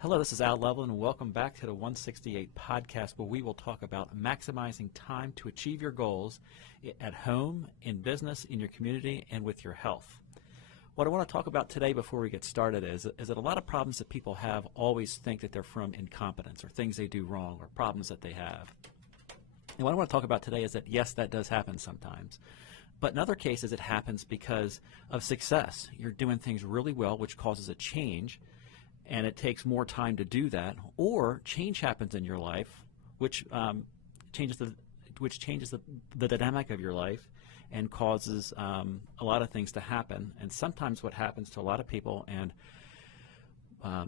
Hello, this is Al Loveland, and welcome back to the 168 podcast, where we will talk about maximizing time to achieve your goals at home, in business, in your community, and with your health. What I want to talk about today before we get started is that a lot of problems that people have always think that they're from incompetence or things they do wrong or problems that they have. And what I want to talk about today is that, yes, that does happen sometimes. But in other cases, it happens because of success. You're doing things really well, which causes a change, and it takes more time to do that. Or change happens in your life, which changes the dynamic of your life and causes a lot of things to happen. And sometimes what happens to a lot of people, and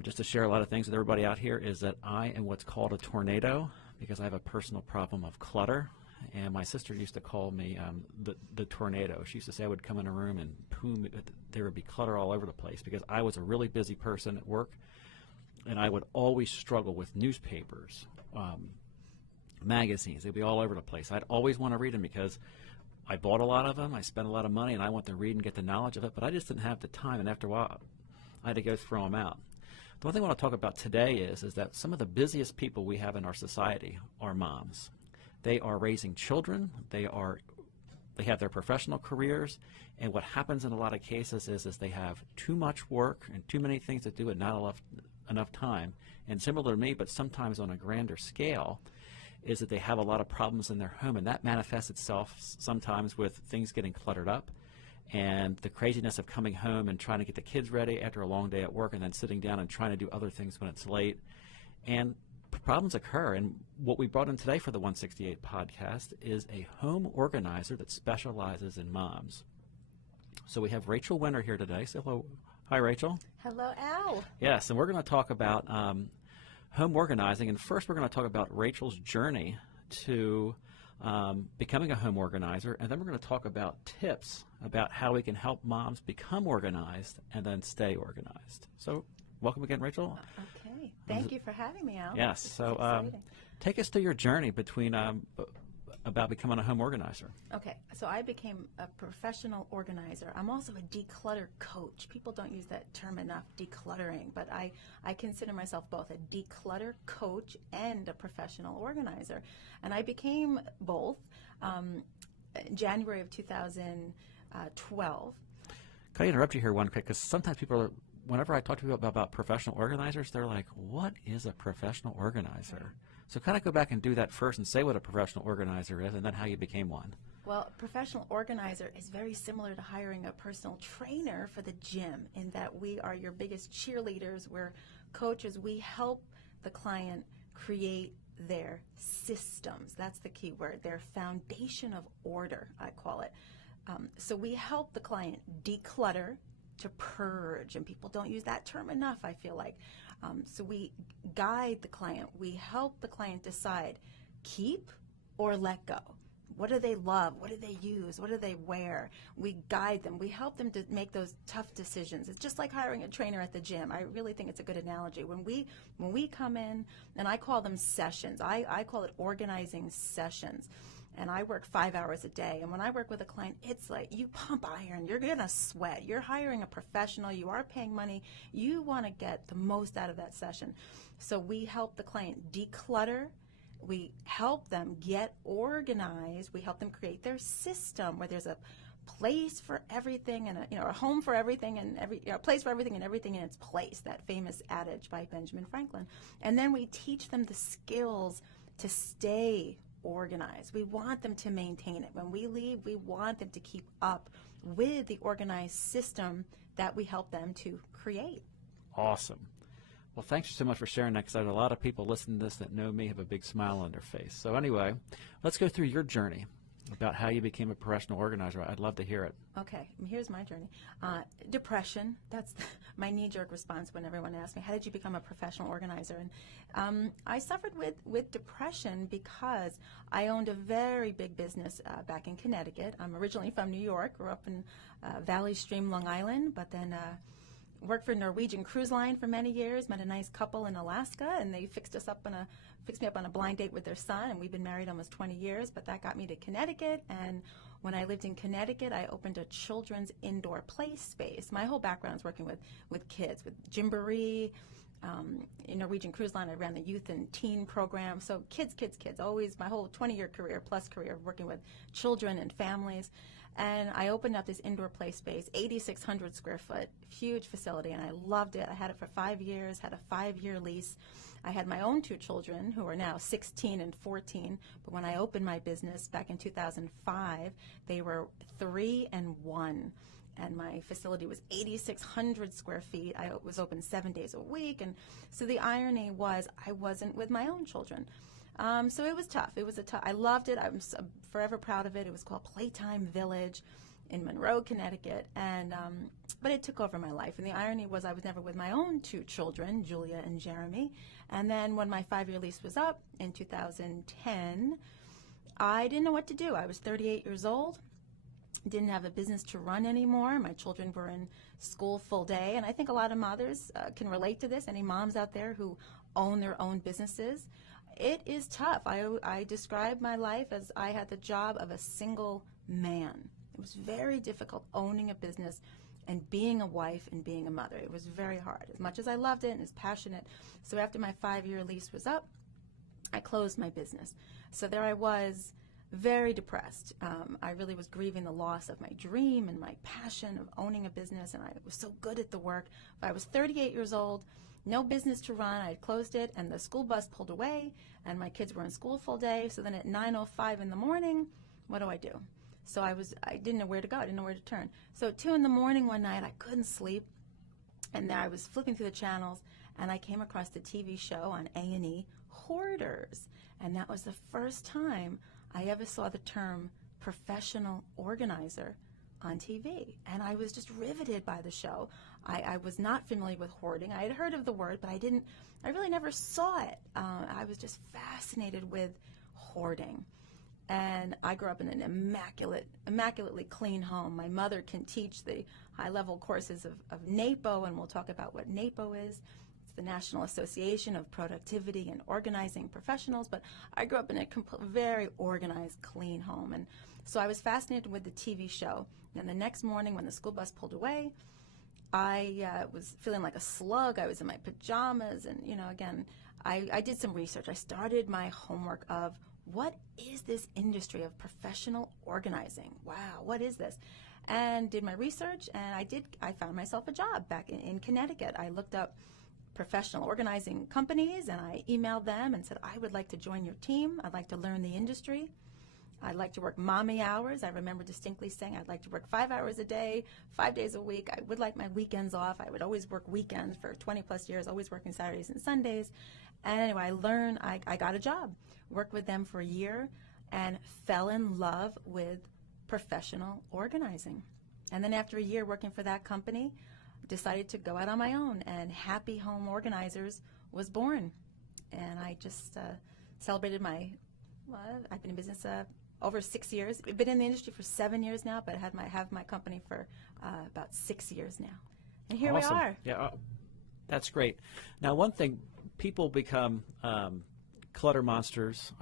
just to share a lot of things with everybody out here, is that I am what's called a tornado because I have a personal problem of clutter. And my sister used to call me the tornado. She used to say I would come in a room and boom, there would be clutter all over the place because I was a really busy person at work, and I would always struggle with newspapers, magazines. They'd be all over the place. I'd always want to read them because I bought a lot of them, I spent a lot of money, and I want to read and get the knowledge of it, but I just didn't have the time, and after a while, I had to go throw them out. The one thing I want to talk about today is that some of the busiest people we have in our society are moms. They are raising children, they have their professional careers, and what happens in a lot of cases is they have too much work and too many things to do and not enough time. And similar to me, but sometimes on a grander scale, is that they have a lot of problems in their home, and that manifests itself sometimes with things getting cluttered up and the craziness of coming home and trying to get the kids ready after a long day at work and then sitting down and trying to do other things when it's late. And problems occur, and what we brought in today for the 168 podcast is a home organizer that specializes in moms. So we have Rachel Winter here today. So hello. Hi, Rachel. Hello, Al. Yes, and we're going to talk about home organizing, and first we're going to talk about Rachel's journey to becoming a home organizer, and then we're going to talk about tips about how we can help moms become organized and then stay organized. So welcome again, Rachel. Okay. Thank you for having me, Al. Yes. So take us through your journey between about becoming a home organizer. Okay. So I became a professional organizer. I'm also a declutter coach. People don't use that term enough, decluttering, but I consider myself both a declutter coach and a professional organizer. And I became both January of 2012. Can I interrupt you here one quick? Because sometimes people are, whenever I talk to people about professional organizers, they're like, what is a professional organizer? So kind of go back and do that first and say what a professional organizer is and then how you became one. Well, a professional organizer is very similar to hiring a personal trainer for the gym in that we are your biggest cheerleaders. We're coaches. We help the client create their systems. That's the key word, their foundation of order, I call it. So we help the client declutter, to purge, and people don't use that term enough, I feel like. So we guide the client. We help the client decide, keep or let go. What do they love? What do they use? What do they wear? We guide them. We help them to make those tough decisions. It's just like hiring a trainer at the gym. I really think it's a good analogy. When we come in, and I call them sessions, I call it organizing sessions. And I work 5 hours a day. And when I work with a client, it's like you pump iron. You're going to sweat. You're hiring a professional. You are paying money. You want to get the most out of that session. So we help the client declutter. We help them get organized. We help them create their system where there's a place for everything and a home for everything and a place for everything and everything in its place. That famous adage by Benjamin Franklin. And then we teach them the skills to stay organized. We want them to maintain it. When we leave, we want them to keep up with the organized system that we help them to create. Awesome. Well, thanks so much for sharing that, because a lot of people listening to this that know me have a big smile on their face. So anyway, let's go through your journey about how you became a professional organizer. I'd love to hear it. Okay, here's my journey. Depression, that's my knee-jerk response when everyone asks me, how did you become a professional organizer? And I suffered with depression because I owned a very big business back in Connecticut. I'm originally from New York, grew up in Valley Stream, Long Island, but then worked for Norwegian Cruise Line for many years, met a nice couple in Alaska, and they fixed me up on a blind date with their son, and we've been married almost 20 years, but that got me to Connecticut. And when I lived in Connecticut, I opened a children's indoor play space. My whole background is working with kids, with Gymboree, in Norwegian Cruise Line, I ran the youth and teen program. So kids, always my whole 20-year career, plus career, working with children and families. And I opened up this indoor play space, 8,600 square foot, huge facility, and I loved it. I had it for 5 years, had a 5-year lease. I had my own 2 children who are now 16 and 14, but when I opened my business back in 2005, they were 3 and 1. And my facility was 8,600 square feet. I was open 7 days a week. And so the irony was I wasn't with my own children. So it was tough. I loved it. I'm forever proud of it. It was called Playtime Village in Monroe, Connecticut. And but it took over my life. And the irony was I was never with my own 2 children, Julia and Jeremy. And then when my 5-year lease was up in 2010, I didn't know what to do. I was 38 years old. Didn't have a business to run anymore. My children were in school full day, and I think a lot of mothers can relate to this. Any moms out there who own their own businesses, it is tough. I describe my life as I had the job of a single man. It was very difficult owning a business and being a wife and being a mother. It was very hard, as much as I loved it and was passionate. So after my 5-year lease was up, I closed my business. So there I was, very depressed. I really was grieving the loss of my dream and my passion of owning a business, and I was so good at the work. But I was 38 years old, no business to run. I had closed it, and the school bus pulled away, and my kids were in school full day. So then at 9:05 in the morning, what do? So I didn't know where to go. I didn't know where to turn. So at 2 in the morning one night, I couldn't sleep, and there I was flipping through the channels, and I came across the TV show on A&E, Hoarders, and that was the first time I ever saw the term professional organizer on TV, and I was just riveted by the show. I was not familiar with hoarding. I had heard of the word, but I really never saw it. I was just fascinated with hoarding. And I grew up in an immaculately clean home. My mother can teach the high-level courses of NAPO, and we'll talk about what NAPO is. It's the National Association of Productivity and Organizing Professionals, but I grew up in a very organized, clean home. And so I was fascinated with the TV show. And the next morning when the school bus pulled away, I was feeling like a slug. I was in my pajamas, and, again, I did some research. I started my homework of what is this industry of professional organizing? Wow, what is this? And did my research, and I found myself a job back in Connecticut. I looked up professional organizing companies, and I emailed them and said, I would like to join your team. I'd like to learn the industry. I'd like to work mommy hours. I remember distinctly saying I'd like to work 5 hours a day, 5 days a week. I would like my weekends off. I would always work weekends for 20 plus years, always working Saturdays and Sundays. And anyway, I got a job, worked with them for a year, and fell in love with professional organizing. And then after a year working for that company, decided to go out on my own, and Happy Home Organizers was born. And I just celebrated I've been in business over 6 years. I've been in the industry for 7 years now, but I have my company for about 6 years now. And here Awesome. we are. Yeah, that's great. Now, one thing, people become clutter monsters.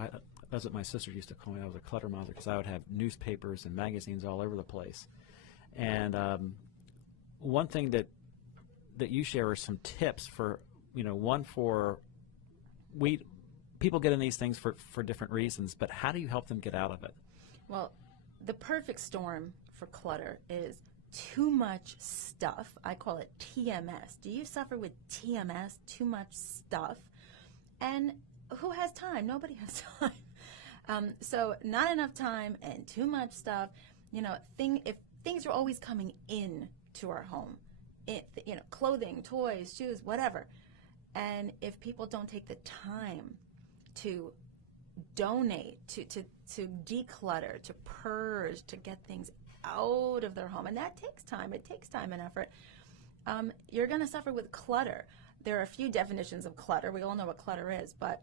That's what my sister used to call me. I was a clutter monster because I would have newspapers and magazines all over the place. And one thing that you share are some tips for, people get in these things for different reasons, but how do you help them get out of it? Well, the perfect storm for clutter is too much stuff. I call it TMS. Do you suffer with TMS, too much stuff? And who has time? Nobody has time. So not enough time and too much stuff. If things are always coming in to our home, clothing, toys, shoes, whatever. And if people don't take the time to donate, to declutter, to purge, to get things out of their home, and that takes time. It takes time and effort. You're going to suffer with clutter. There are a few definitions of clutter. We all know what clutter is, but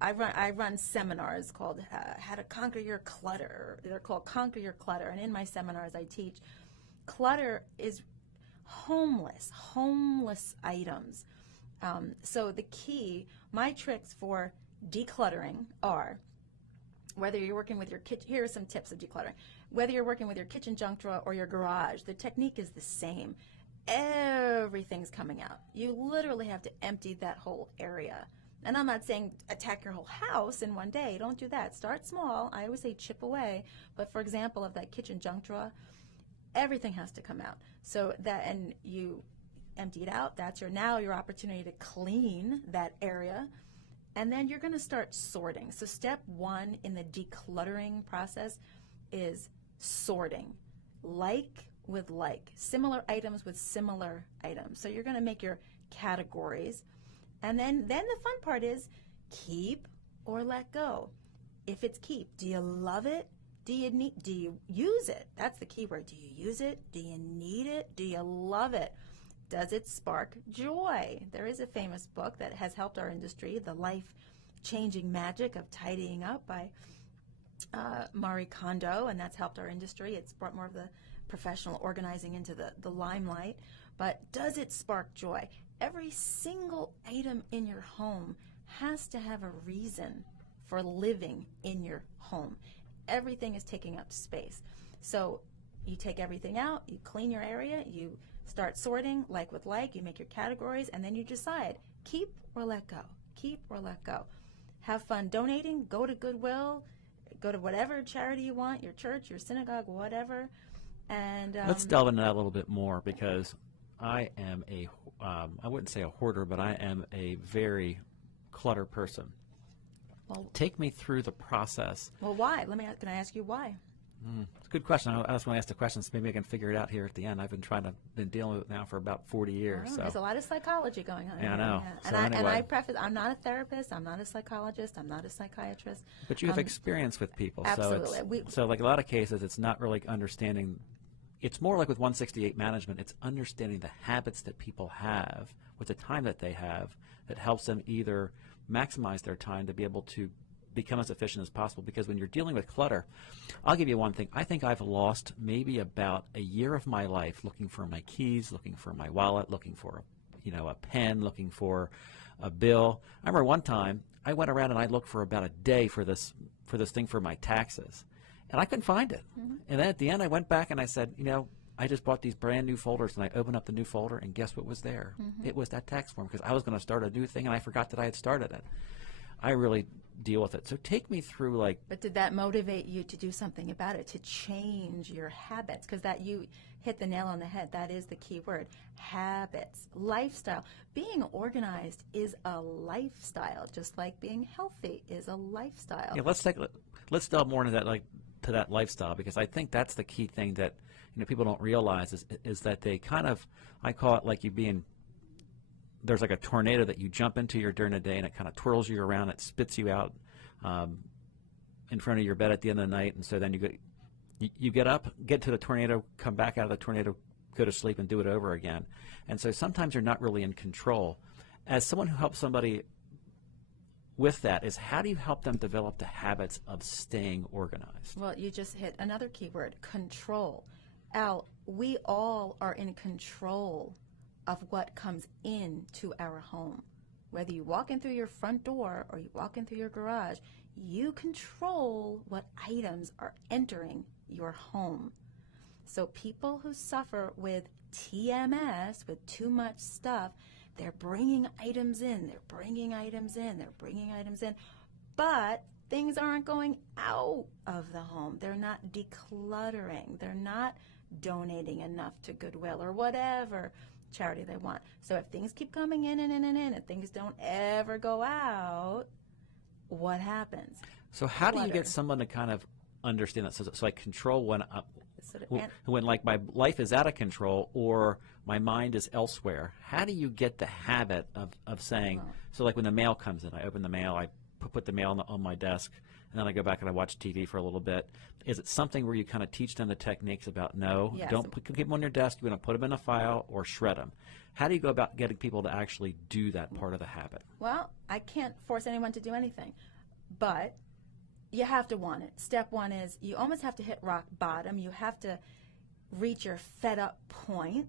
I run seminars called How to Conquer Your Clutter. They're called Conquer Your Clutter, and in my seminars I teach clutter is homeless items. So the key, my tricks for decluttering are, whether you're working with your kitchen, here are some tips of decluttering. Whether you're working with your kitchen junk drawer or your garage, the technique is the same. everything's coming out. You literally have to empty that whole area. And I'm not saying attack your whole house in one day. Don't do that. Start small. I always say chip away. But for example, of that kitchen junk drawer, everything has to come out. So that, and you empty it out. That's now your opportunity to clean that area. And then you're going to start sorting. So step one in the decluttering process is sorting. Like with like, similar items with similar items. So you're going to make your categories. And then the fun part is keep or let go. If it's keep, do you love it? Do you use it? That's the key word. Do you use it? Do you need it? Do you love it? Does it spark joy? There is a famous book that has helped our industry, The Life-Changing Magic of Tidying Up by Marie Kondo, and that's helped our industry. It's brought more of the professional organizing into the limelight. But does it spark joy? Every single item in your home has to have a reason for living in your home. Everything is taking up space. So you take everything out, you clean your area, you start sorting like with like, you make your categories, and then you decide keep or let go. Keep or let go. Have fun donating, go to Goodwill, go to whatever charity you want, your church, your synagogue, whatever. And let's delve into that a little bit more, because I am I wouldn't say a hoarder, but I am a very clutter person. Well, take me through the process. Well, why? Can I ask you why? It's a good question. I just want to ask the questions. Maybe I can figure it out here at the end. I've been dealing with it now for about 40 years. So. There's a lot of psychology going on. Yeah, I know. Yeah. So and I preface, I'm not a therapist. I'm not a psychologist. I'm not a psychiatrist. But you have experience with people. Absolutely. So like a lot of cases, it's not really understanding. It's more like with 168 management, it's understanding the habits that people have with the time that they have that helps them either maximize their time to be able to become as efficient as possible. Because when you're dealing with clutter, I'll give you one thing. I think I've lost maybe about a year of my life looking for my keys, looking for my wallet, looking for a pen, looking for a bill. I remember one time I went around and I looked for about a day for this thing for my taxes. And I couldn't find it. Mm-hmm. And then at the end, I went back and I said, I just bought these brand new folders, and I opened up the new folder, and guess what was there? Mm-hmm. It was that tax form, because I was going to start a new thing, and I forgot that I had started it. I really deal with it. So take me through But did that motivate you to do something about it, to change your habits? Because that you hit the nail on the head. That is the key word. Habits, lifestyle. Being organized is a lifestyle, just like being healthy is a lifestyle. Yeah, let's delve more into that, to that lifestyle, because I think that's the key thing that people don't realize is that they kind of, I call it like there's like a tornado that you jump into during the day, and it kind of twirls you around, it spits you out in front of your bed at the end of the night, and so then you get up, get to the tornado, come back out of the tornado, go to sleep, and do it over again. And so sometimes you're not really in control. As someone who helps somebody with that, is how do you help them develop the habits of staying organized? Well, you just hit another key word, control. Al, we all are in control of what comes into our home. Whether you walk in through your front door or you walk in through your garage, you control what items are entering your home. So people who suffer with TMS, with too much stuff, they're bringing items in, they're bringing items in, they're bringing items in, but things aren't going out of the home. They're not decluttering. They're not donating enough to Goodwill or whatever charity they want. So if things keep coming in and in and in, and things don't ever go out, what happens? So how do you get someone to kind of understand that? So I control when my life is out of control or my mind is elsewhere. How do you get the habit of saying, so like when the mail comes in, I open the mail, I put the mail on my desk, and then I go back and I watch TV for a little bit. Is it something where you kind of teach them the techniques about Yes. Don't keep them on your desk, you want to put them in a file or shred them? How do you go about getting people to actually do that part of the habit? Well, I can't force anyone to do anything, but you have to want it. Step one is you almost have to hit rock bottom. You have to reach your fed up point.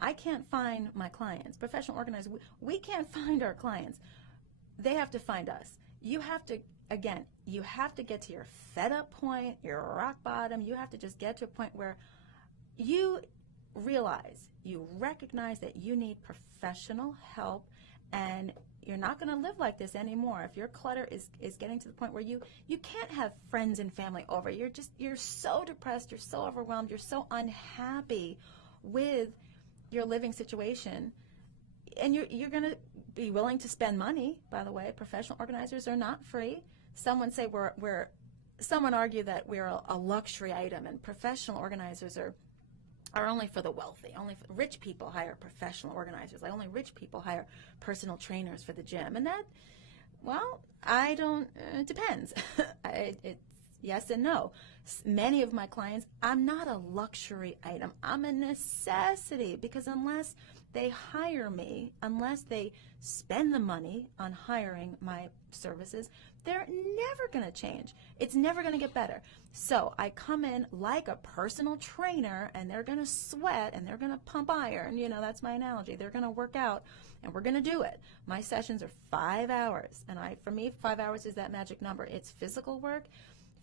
I can't find my clients. Professional organizers, we can't find our clients. They have to find us. You have to get to your fed up point, your rock bottom. You have to just get to a point where you realize, you recognize that you need professional help, and you're not going to live like this anymore. If your clutter is getting to the point where you can't have friends and family over, you're so depressed, you're so overwhelmed, you're so unhappy with your living situation, and you're going to be willing to spend money. By the way, professional organizers are not free. Someone say someone argue that we're a luxury item, and professional organizers are only for the wealthy. Only rich people hire professional organizers. Like only rich people hire personal trainers for the gym. And that, well, I don't, it depends. It's yes and no. Many of my clients, I'm not a luxury item. I'm a necessity, because unless they hire me, unless they spend the money on hiring my services, they're never going to change. It's never going to get better. So I come in like a personal trainer, and they're going to sweat, and they're going to pump iron. You know, that's my analogy. They're going to work out, and we're going to do it. My sessions are 5 hours, and for me, 5 hours is that magic number. It's physical work.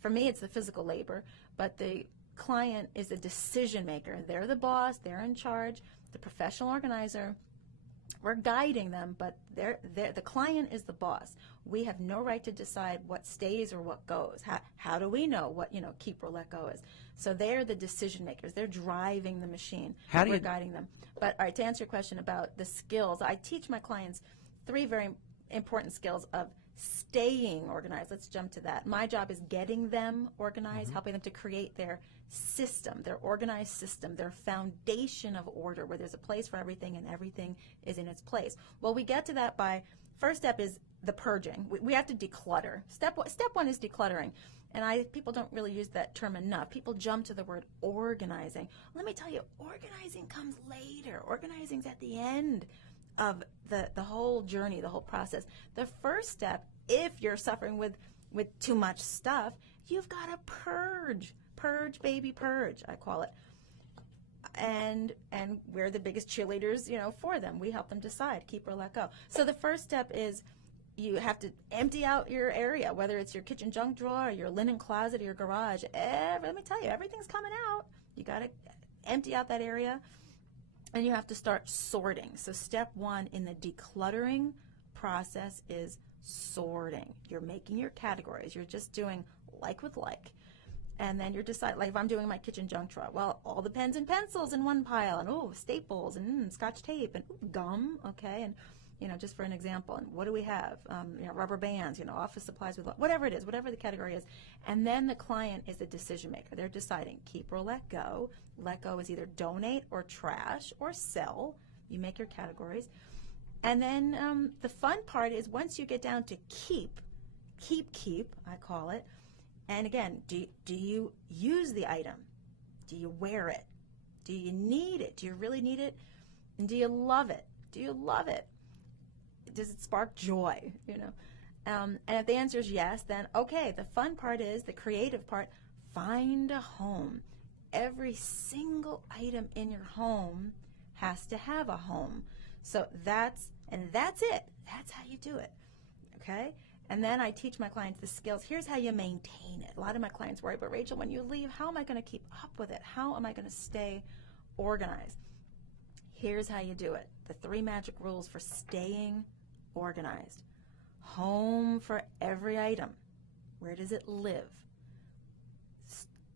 For me, it's the physical labor, but the client is the decision maker. They're the boss. They're in charge. The professional organizer, we're guiding them, but the client is the boss. We have no right to decide what stays or what goes. How do we know what, keep or let go is? So they're the decision makers. They're driving the machine. We're guiding them. But all right, to answer your question about the skills, I teach my clients 3 very important skills of staying organized. Let's jump to that. My job is getting them organized, helping them to create their system, their organized system, their foundation of order, where there's a place for everything and everything is in its place. Well, we get to that by, first step is the purging. We have to declutter. Step one is decluttering. And people don't really use that term enough. People jump to the word organizing. Let me tell you, organizing comes later. Organizing's at the end of the whole journey, the whole process. The first step, if you're suffering with too much stuff, you've got to purge. Purge, baby, purge, I call it. And we're the biggest cheerleaders, for them. We help them decide, keep or let go. So the first step is you have to empty out your area, whether it's your kitchen junk drawer or your linen closet or your garage. Let me tell you, everything's coming out. You got to empty out that area. And you have to start sorting. So step 1 in the decluttering process is sorting. You're making your categories. You're just doing like with like. And then you're deciding, like if I'm doing my kitchen junk drawer, well, all the pens and pencils in one pile, and staples, and Scotch tape, and gum, okay, and just for an example, and what do we have? Rubber bands, office supplies, with whatever it is, whatever the category is. And then the client is the decision maker. They're deciding keep or let go. Let go is either donate or trash or sell. You make your categories. And then the fun part is once you get down to keep, I call it. And again, do you use the item? Do you wear it? Do you need it? Do you really need it? And do you love it? Do you love it? Does it spark joy? And if the answer is yes, then okay, the fun part is, the creative part, find a home. Every single item in your home has to have a home. So that's it. That's how you do it, okay? And then I teach my clients the skills. Here's how you maintain it. A lot of my clients worry, but Rachel, when you leave, how am I going to keep up with it? How am I going to stay organized? Here's how you do it. The 3 magic rules for staying organized. Home for every item. Where does it live?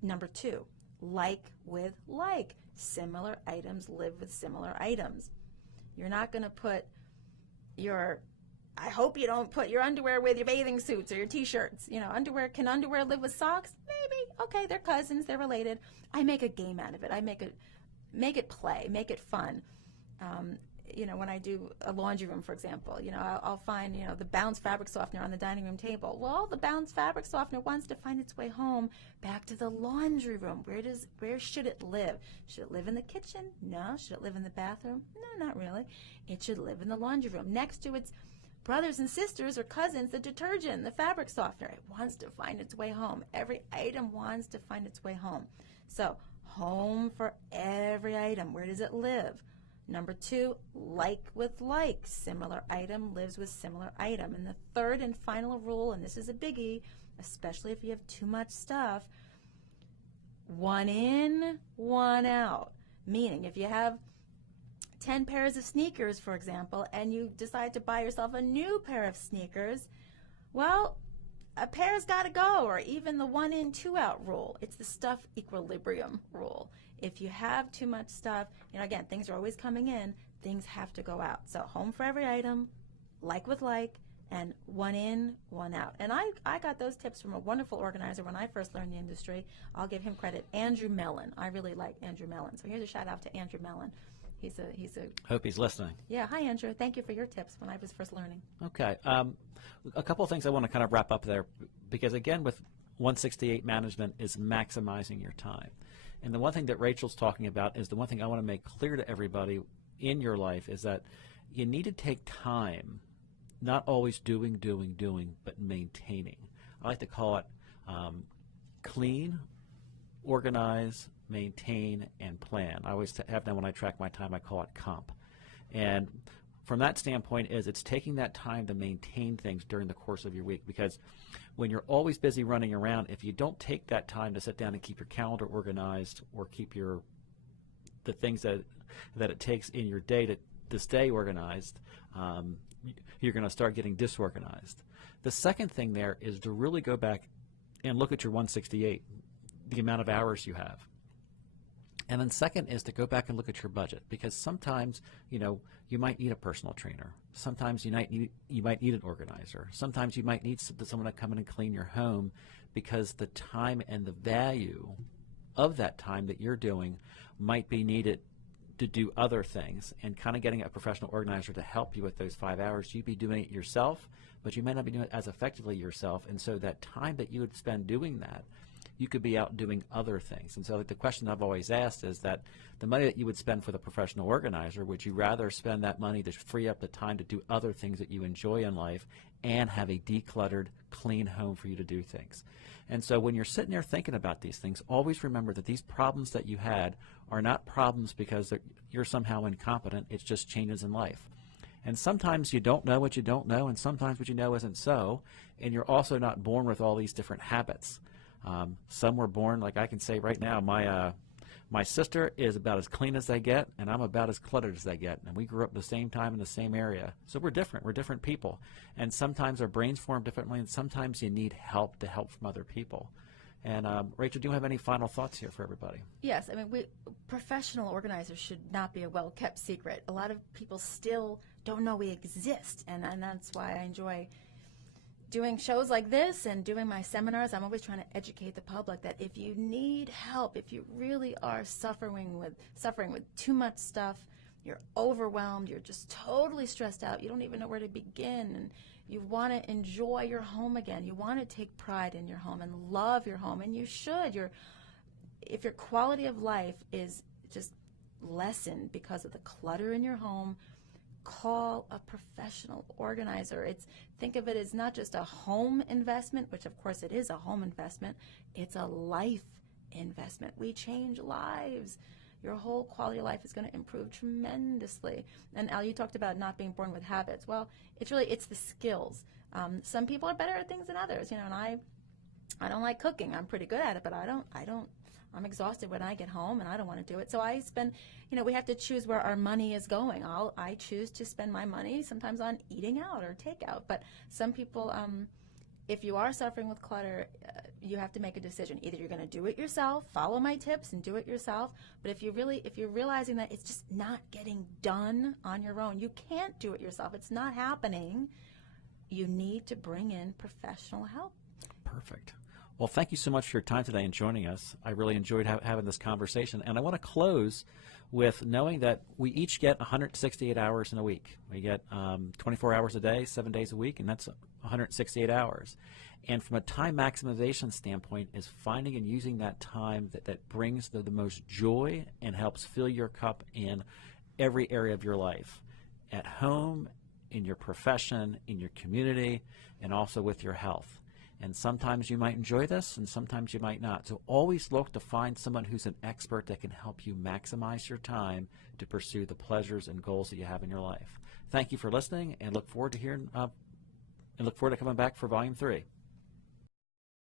Number 2, like with like. Similar items live with similar items. You're not going to put I hope you don't put your underwear with your bathing suits or your t-shirts. Can underwear live with socks? Maybe. Okay, they're cousins, they're related. I make a game out of it. I make it play, make it fun. When I do a laundry room, for example, I'll find, the Bounce fabric softener on the dining room table. Well, the Bounce fabric softener wants to find its way home back to the laundry room. Where should it live? Should it live in the kitchen? No. Should it live in the bathroom? No, not really. It should live in the laundry room next to its brothers and sisters or cousins, the detergent, the fabric softener. It wants to find its way home. Every item wants to find its way home. So, home for every item. Where does it live? Number 2, like with like. Similar item lives with similar item. And the third and final rule, and this is a biggie, especially if you have too much stuff, one in, one out. Meaning, if you have 10 pairs of sneakers, for example, and you decide to buy yourself a new pair of sneakers, well, a pair's got to go, or even the 1 in, 2 out rule. It's the stuff equilibrium rule. If you have too much stuff, again, things are always coming in, things have to go out. So home for every item, like with like, and 1 in, 1 out. And I got those tips from a wonderful organizer when I first learned the industry. I'll give him credit, Andrew Mellon. I really like Andrew Mellon. So here's a shout out to Andrew Mellon. He's a Hope he's listening. Yeah, hi Andrew. Thank you for your tips when I was first learning. Okay. A couple of things I want to kind of wrap up there, because again, with 168 management is maximizing your time. And the one thing that Rachel's talking about is the one thing I want to make clear to everybody in your life is that you need to take time, not always doing, but maintaining. I like to call it clean, organize, maintain, and plan. I always have them when I track my time, I call it comp. And from that standpoint is it's taking that time to maintain things during the course of your week, because when you're always busy running around, if you don't take that time to sit down and keep your calendar organized or keep the things that it takes in your day to stay organized, you're going to start getting disorganized. The second thing there is to really go back and look at your 168, the amount of hours you have. And then second is to go back and look at your budget, because sometimes, you might need a personal trainer. Sometimes you might need an organizer. Sometimes you might need someone to come in and clean your home, because the time and the value of that time that you're doing might be needed to do other things, and kind of getting a professional organizer to help you with those 5 hours. You'd be doing it yourself, but you might not be doing it as effectively yourself, and so that time that you would spend doing that, you could be out doing other things. And so the question I've always asked is that the money that you would spend for the professional organizer, would you rather spend that money to free up the time to do other things that you enjoy in life and have a decluttered, clean home for you to do things? And so when you're sitting there thinking about these things, always remember that these problems that you had are not problems because you're somehow incompetent. It's just changes in life. And sometimes you don't know what you don't know, and sometimes what you know isn't so, and you're also not born with all these different habits. Some were born, like I can say right now, my sister is about as clean as they get, and I'm about as cluttered as they get. And we grew up at the same time in the same area. So we're different. We're different people. And sometimes our brains form differently, and sometimes you need help from other people. And Rachel, do you have any final thoughts here for everybody? Yes. I mean, professional organizers should not be a well-kept secret. A lot of people still don't know we exist, and that's why I enjoy doing shows like this and doing my seminars. I'm always trying to educate the public that if you need help, if you really are suffering with too much stuff, you're overwhelmed, you're just totally stressed out, you don't even know where to begin, and you want to enjoy your home again, you want to take pride in your home and love your home, and you should. If your quality of life is just lessened because of the clutter in your home, call a professional organizer. Think of it as not just a home investment, which of course it is a home investment, it's a life investment. We change lives. Your whole quality of life is going to improve tremendously. And Al, you talked about not being born with habits. Well, it's the skills. Some people are better at things than others, and I don't like cooking. I'm pretty good at it, but I'm exhausted when I get home, and I don't want to do it. So I spend, we have to choose where our money is going. I choose to spend my money sometimes on eating out or takeout. But some people, if you are suffering with clutter, you have to make a decision. Either you're going to do it yourself, follow my tips and do it yourself. But if you're realizing that it's just not getting done on your own, you can't do it yourself. It's not happening. You need to bring in professional help. Perfect. Well, thank you so much for your time today and joining us. I really enjoyed having this conversation. And I want to close with knowing that we each get 168 hours in a week. We get 24 hours a day, 7 days a week, and that's 168 hours. And from a time maximization standpoint is finding and using that time that brings the most joy and helps fill your cup in every area of your life, at home, in your profession, in your community, and also with your health. And sometimes you might enjoy this, and sometimes you might not. So always look to find someone who's an expert that can help you maximize your time to pursue the pleasures and goals that you have in your life. Thank you for listening, and look forward to coming back for Volume 3.